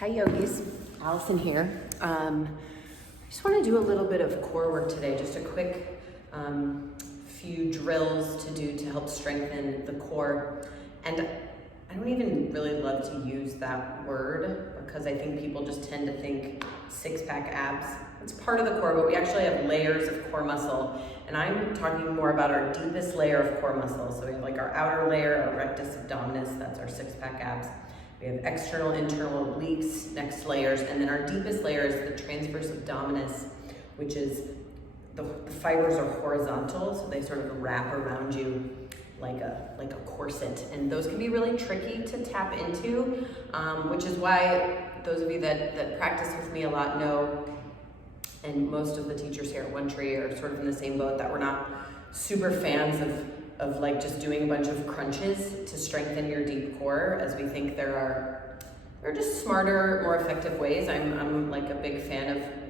Hi yogis, Allison here. I just want to do a little bit of core work today, just a quick few drills to do to help strengthen the core. And I don't even really love to use that word because I think people just tend to think six-pack abs. It's part of the core, but we actually have layers of core muscle. And I'm talking more about our deepest layer of core muscle. So we have like our outer layer, our rectus abdominis, that's our six-pack abs. We have external, internal obliques, next layers, and then our deepest layer is the transverse abdominis, which is the fibers are horizontal, so they sort of wrap around you like a corset, and those can be really tricky to tap into, which is why those of you that practice with me a lot know, and most of the teachers here at One Tree are sort of in the same boat, that we're not super fans of like just doing a bunch of crunches to strengthen your deep core, as we think there are just smarter, more effective ways. I'm like a big fan of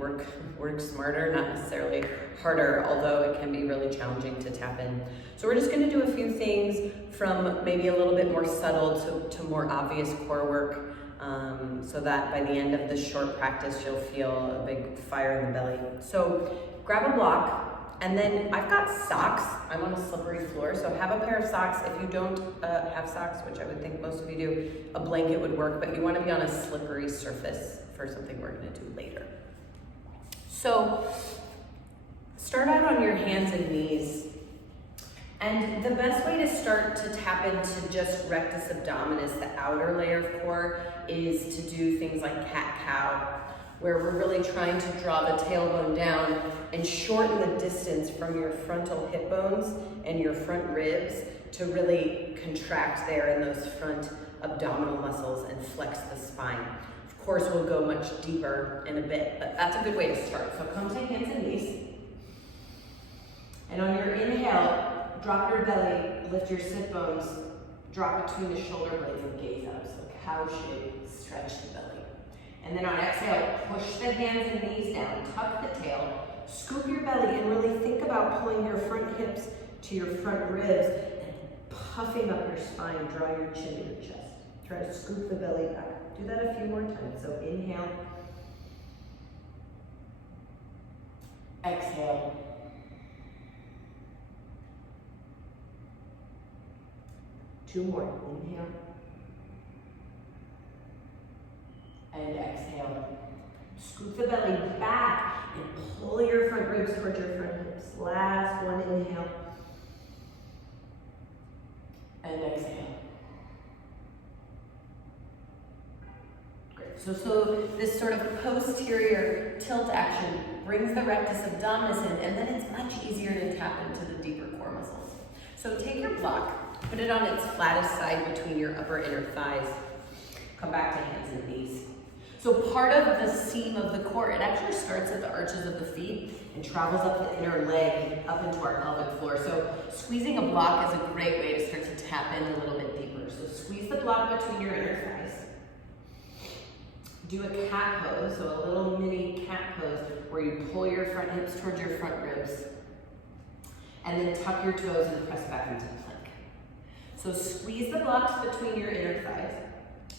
work smarter, not necessarily harder, although it can be really challenging to tap in. So we're just gonna do a few things from maybe a little bit more subtle to more obvious core work, so that by the end of this short practice, you'll feel a big fire in the belly. So grab a block. And then I've got socks. I'm on a slippery floor, so have a pair of socks. If you don't have socks, which I would think most of you do, a blanket would work, but you want to be on a slippery surface for something we're going to do later. So start out on your hands and knees. And the best way to start to tap into just rectus abdominis, the outer layer of core, is to do things like cat-cow, where we're really trying to draw the tailbone down and shorten the distance from your frontal hip bones and your front ribs to really contract there in those front abdominal muscles and flex the spine. Of course, we'll go much deeper in a bit, but that's a good way to start. So come to hands and knees. And on your inhale, drop your belly, lift your sit bones, drop between the shoulder blades and gaze up. So cow shape, stretch the belly. And then on exhale, push the hands and knees down, tuck the tail, scoop your belly, and really think about pulling your front hips to your front ribs and puffing up your spine, draw your chin to your chest. Try to scoop the belly back. Do that a few more times. So inhale, exhale, two more. Inhale. And exhale. Scoop the belly back and pull your front ribs towards your front hips. Last one, inhale. And exhale. Great. So this sort of posterior tilt action brings the rectus abdominis in, and then it's much easier to tap into the deeper core muscles. So take your block, put it on its flattest side between your upper inner thighs. Come back to hands and knees. So part of the seam of the core, it actually starts at the arches of the feet and travels up the inner leg, up into our pelvic floor. So squeezing a block is a great way to start to tap in a little bit deeper. So squeeze the block between your inner thighs. Do a cat pose, so a little mini cat pose where you pull your front hips towards your front ribs. And then tuck your toes and press back into plank. So squeeze the blocks between your inner thighs.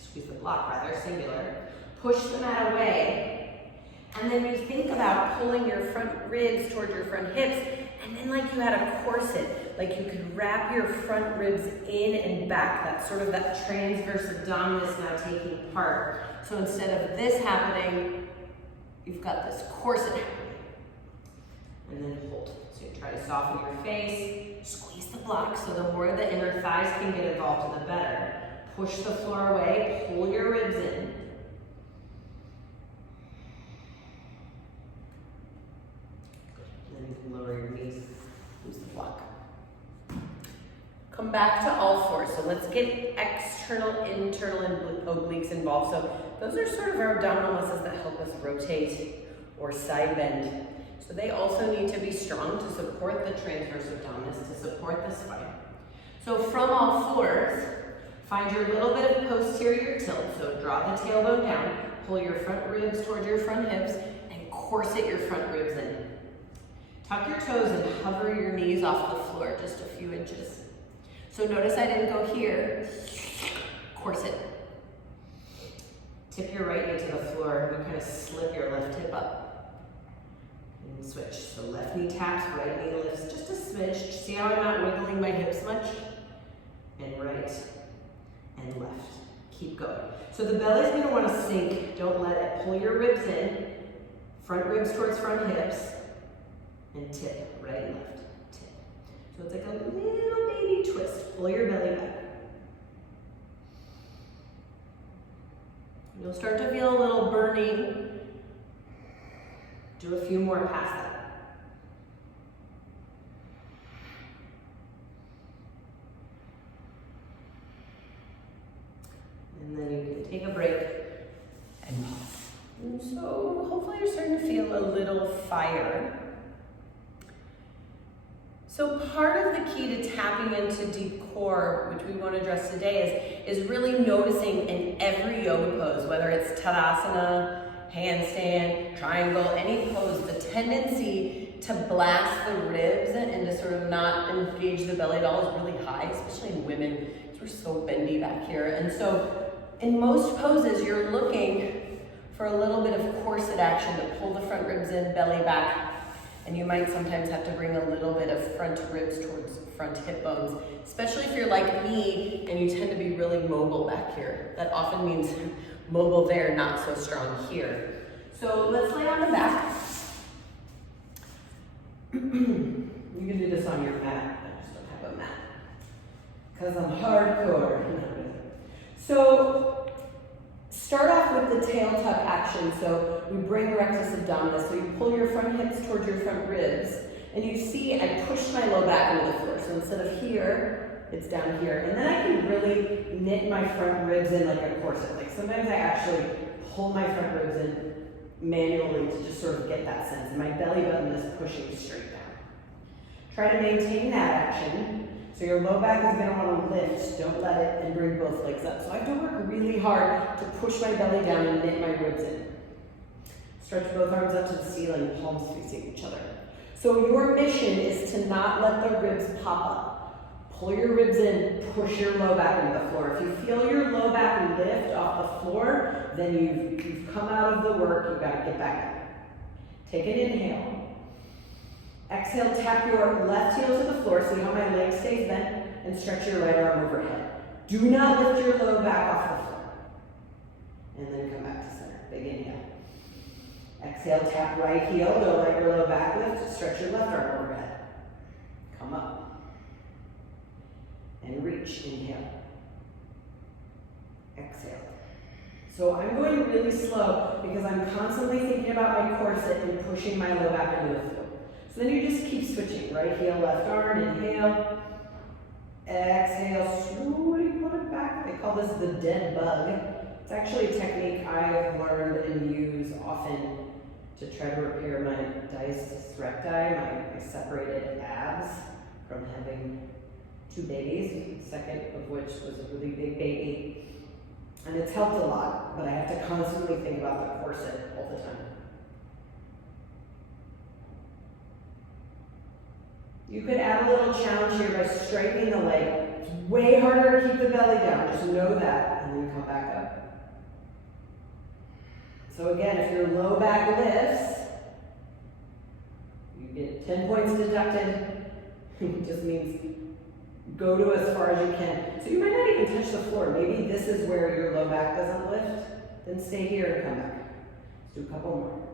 Squeeze the block rather, singular. Push the mat away, and then you think about pulling your front ribs towards your front hips, and then like you had a corset, like you could wrap your front ribs in and back. That's sort of that transverse abdominis now taking part. So instead of this happening, you've got this corset happening. And then hold. So you try to soften your face, squeeze the block, so the more the inner thighs can get involved, the better. Push the floor away, pull your ribs in. You can lower your knees, use the block. Come back to all fours. So let's get external, internal, and obliques involved. So those are sort of our abdominal muscles that help us rotate or side bend. So they also need to be strong to support the transverse abdominis, to support the spine. So from all fours, find your little bit of posterior tilt. So draw the tailbone down, pull your front ribs towards your front hips, and corset your front ribs in. Tuck your toes and hover your knees off the floor just a few inches. So notice I didn't go here. Corset. tip your right knee to the floor, you kind of slip your left hip up. And switch. So left knee taps, right knee lifts just a smidge. See how I'm not wiggling my hips much? And right and left. Keep going. So the belly's going to want to sink. Don't let it. Pull your ribs in. Front ribs towards front hips. And tip. Right and left. Tip. So it's like a little baby twist. Pull your belly back. You'll start to feel a little burning. Do a few more past that. And then you can take a break and pause. And so hopefully you're starting to feel a little fire. So part of the key to tapping into deep core, which we want to address today, is really noticing in every yoga pose, whether it's Tadasana, handstand, triangle, any pose, the tendency to blast the ribs and to sort of not engage the belly at all is really high, especially in women, because we're so bendy back here. And so in most poses, you're looking for a little bit of corset action to pull the front ribs in, belly back, and you might sometimes have to bring a little bit of front ribs towards front hip bones, especially if you're like me and you tend to be really mobile back here. That often means mobile there, not so strong here. So let's lay on the back. You can do this on your mat. I just don't have a mat because I'm hardcore. So start off with the tail tuck action. So we bring rectus abdominis. So you pull your front hips towards your front ribs. And you see I push my low back into the floor. So instead of here, it's down here. And then I can really knit my front ribs in like a corset. Like sometimes I actually pull my front ribs in manually to just sort of get that sense. And my belly button is pushing straight down. Try to maintain that action. So your low back is going to want to lift. Don't let it, and bring both legs up. So I have to work really hard to push my belly down and knit my ribs in. Stretch both arms up to the ceiling, palms facing each other. So your mission is to not let the ribs pop up. Pull your ribs in, push your low back into the floor. If you feel your low back lift off the floor, then you've come out of the work, you've got to get back up. Take an inhale. Exhale, tap your left heel to the floor, see how my leg stays bent, and stretch your right arm overhead. Do not lift your low back off the floor. And then come back to center. Big inhale. Exhale, tap right heel, don't let your low back lift, stretch your left arm overhead. Come up. And reach, inhale. Exhale. So I'm going really slow because I'm constantly thinking about my corset and pushing my low back into the floor. So then you just keep switching, right heel, left arm, inhale. Exhale, slowly put it back. They call this the dead bug. It's actually a technique I've learned and use often to try to repair my diastasis recti, my separated abs from having 2 babies, the second of which was a really big baby. And it's helped a lot, but I have to constantly think about the corset all the time. You could add a little challenge here by straightening the leg. It's way harder to keep the belly down, just know that, and then come back up. So again, if your low back lifts, you get 10 points deducted. It just means go to as far as you can. So you might not even touch the floor. Maybe this is where your low back doesn't lift. Then stay here and come back. Let's do a couple more.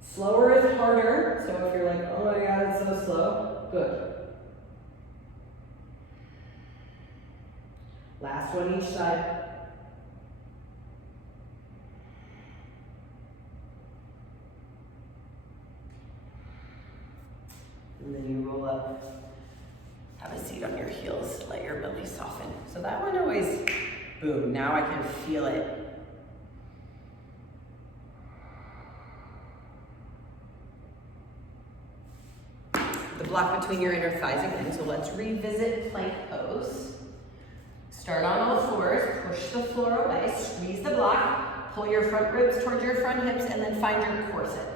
Slower is harder. So if you're like, oh my God, it's so slow, good. Last one each side. And then you roll up. Have a seat on your heels, let your belly soften. So that one always, boom, now I can feel it. The block between your inner thighs again, so let's revisit plank pose. Start on all fours, push the floor away, squeeze the block, pull your front ribs towards your front hips, and then find your corset.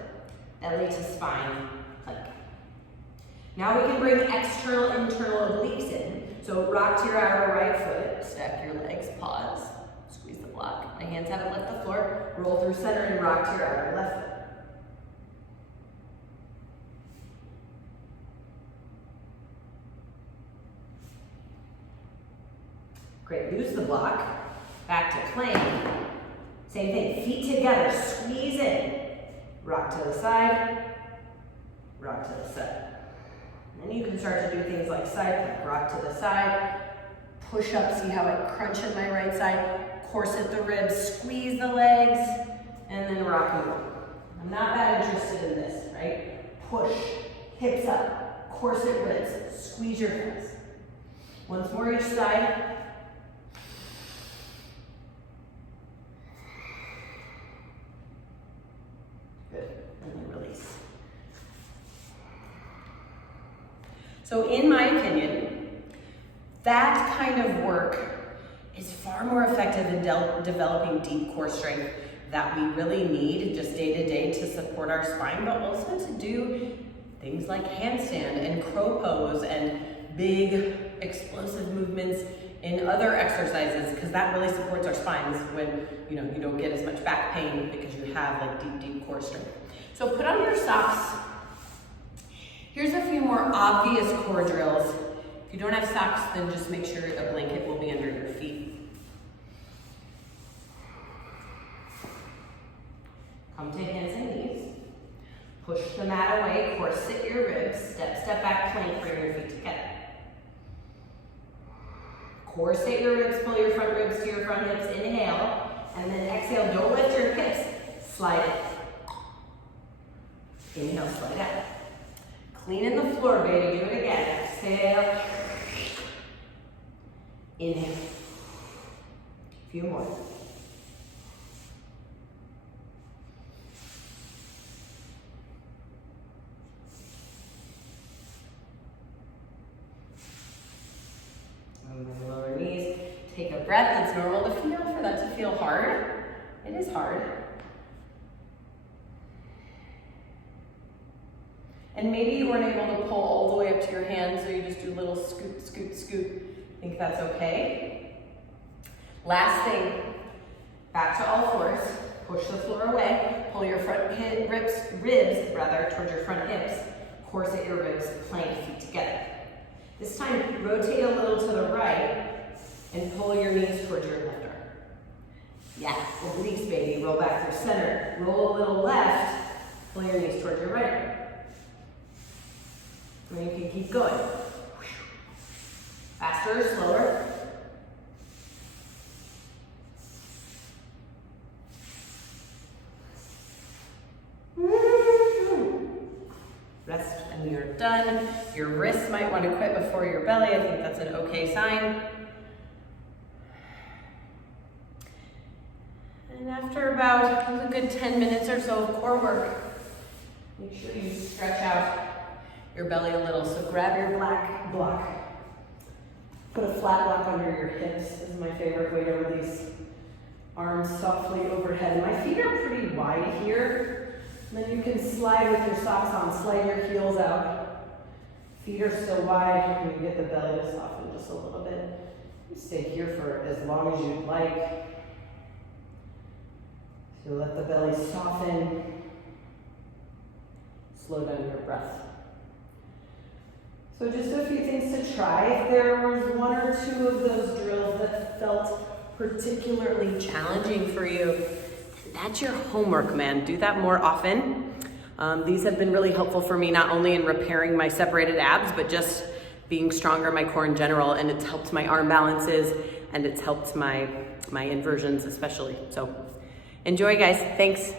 Belly to spine, plank. Now we can bring external, internal obliques in. So rock to your outer right foot, stack your legs, pause, squeeze the block. My hands haven't left the floor. Roll through center and rock to your outer left foot. Great, use the block. Back to plank. Same thing, feet together, squeeze in. Rock to the side, rock to the side. And then you can start to do things like side plank, rock to the side, push up, see how I crunch in my right side, corset the ribs, squeeze the legs, and then rock and roll. I'm not that interested in this, right? Push, hips up, corset ribs, squeeze your hips. Once more each side. Good, and then release. So in my opinion, that kind of work is far more effective in developing deep core strength that we really need just day to day to support our spine, but also to do things like handstand and crow pose and big explosive movements in other exercises, because that really supports our spines when you don't get as much back pain because you have like deep core strength. So put on your socks. Here's a few more obvious core drills. If you don't have socks, then just make sure a blanket will be under your feet. Come to hands and knees. Push the mat away, corset your ribs, step back, plank, bring your feet together. Corset your ribs, pull your front ribs to your front hips, inhale, and then exhale, don't lift your hips, slide it. Inhale, slide out. Clean in the floor, baby, do it again. Exhale. Inhale. A few more. On the lower knees, take a breath. It's normal to feel for that to feel hard. It is hard. And maybe you weren't able to pull all the way up to your hands, so you just do a little scoop, scoop, scoop. I think that's okay. Last thing, back to all fours. Push the floor away. Pull your front ribs towards your front hips. Corset your ribs, plank, feet together. This time, rotate a little to the right and pull your knees towards your left arm. Yeah, release, baby. Roll back through center. Roll a little left. Pull your knees towards your right arm. And you can keep going. Faster or slower. Rest and you're done. Your wrists might want to quit before your belly. I think that's an okay sign. And after about a good 10 minutes or so of core work, make sure you stretch out your belly a little. So grab your black block. Put a flat block under your hips. This is my favorite way to release. Arms softly overhead. My feet are pretty wide here. And then you can slide with your socks on. Slide your heels out. Feet are still wide. You can get the belly to soften just a little bit. You stay here for as long as you'd like. So let the belly soften. Slow down your breath. So just a few things to try. If there was one or two of those drills that felt particularly challenging for you, that's your homework, man. Do that more often. These have been really helpful for me, not only in repairing my separated abs, but just being stronger in my core in general. And it's helped my arm balances, and it's helped my inversions especially. So enjoy, guys. Thanks.